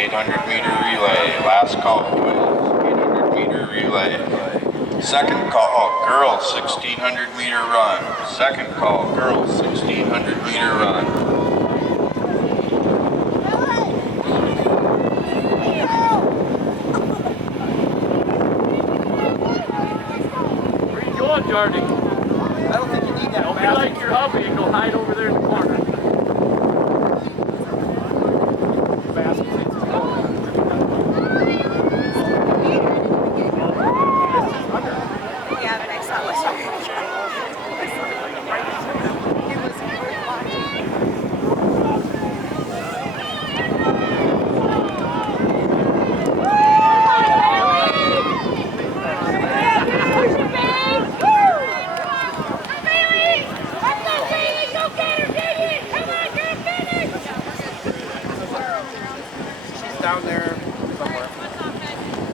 800-meter relay. Last call, boys. 800-meter relay. Second call, girls, 1600-meter run. Second call, girls, 1600-meter run. Where you going, Jordan? I don't think you need that. Don't be like your hubby and go hide over there in the corner. Yeah, but I saw what it was worth watching. She's down there.